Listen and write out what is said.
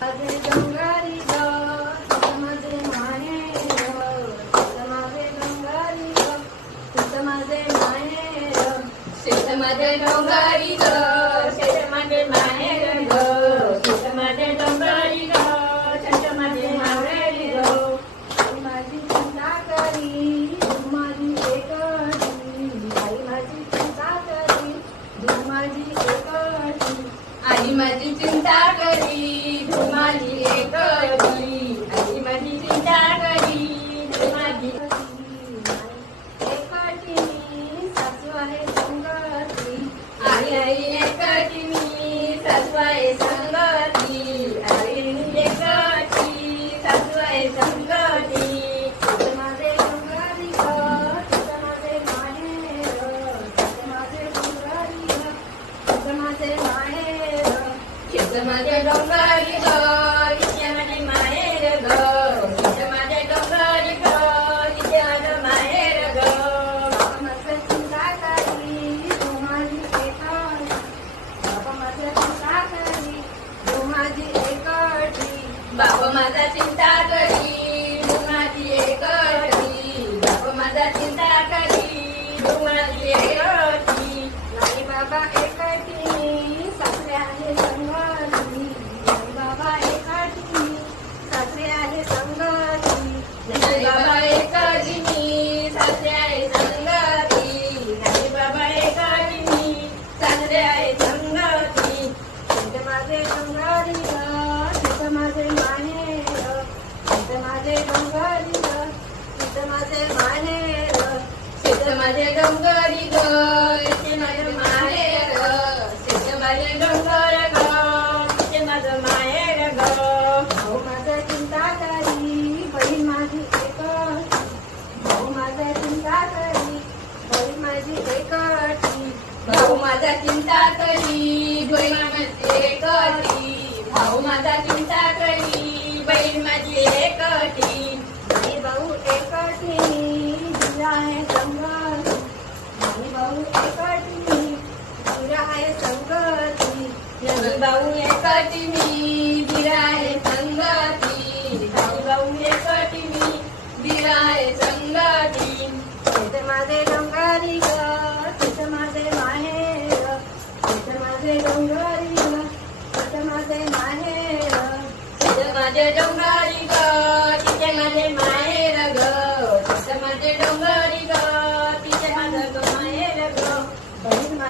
माझे डोंगरी ग माझे माहेर माझे डोंगरी ग माझे माहेर शेत माझे डोंगरी ग शेत माझे माहेर ग शेत माझे डोंगरी ग शेत माझे माहेर ग आई माझी चिंता करी माझी एकटी आई माझी चिंता करी माझी एकटी आई माझी चिंता करी माझी एकटी आई माझी चिंता करी माझी एकटी सासू आहे संगती आई आई एकटी मी सासू आहे संगती आई एकटी सासू आहे संगती माझे डोंगरी ग माझे माहेर माझे डोंगरी ग माझे माहेर माझे डोंगरी ग इथे माझे माहेर ग इथे माझे डोंगरी ग इथे माझं माहेर ग बाबा माझं चिंता करी तू माझी एकटी बाबा माझं चिंता करी तू माझी एकटी बाबा माझा चिंता करी तू माझी एकटी बाबा माझा चिंता करी तू माझी एकटी नाही बाबा एकटी सासरे आहे संगती नाही बाबा एकटी सासरे आहे संगती नाही बाबा एकटी सासरे आहे संगती नाही बाबा एकटी सासरे आहे संगती शेत माझे डोंगरी ग शेत माझे माहेर शेत माझे डोंगरी ग शेत माझे माहेर शेत माझे डोंगरी ग शेत माझे माहेर शेत माझे डोंगर ग शेत माझं माहेर ग भाऊ माझं चिंता करी बहीण माझी एकटी भाऊ माझं चिंता करी बहीण माझी एकटी भाऊ माझा चिंता करी बहीण माझी एकटी भाऊ माझा चिंता करी बहीण माझी एकटी नाही भाऊ एकटी दिला आहे संगती नाही भाऊ एकटी दिला आहे संगती नाही भाऊ एकटी मी दिला आहे संगती नाही भाऊ एकटी मी दिला आहे संगती शेत माझे डोंगरी ग शेत माझे माहेर शेत माझे डोंगर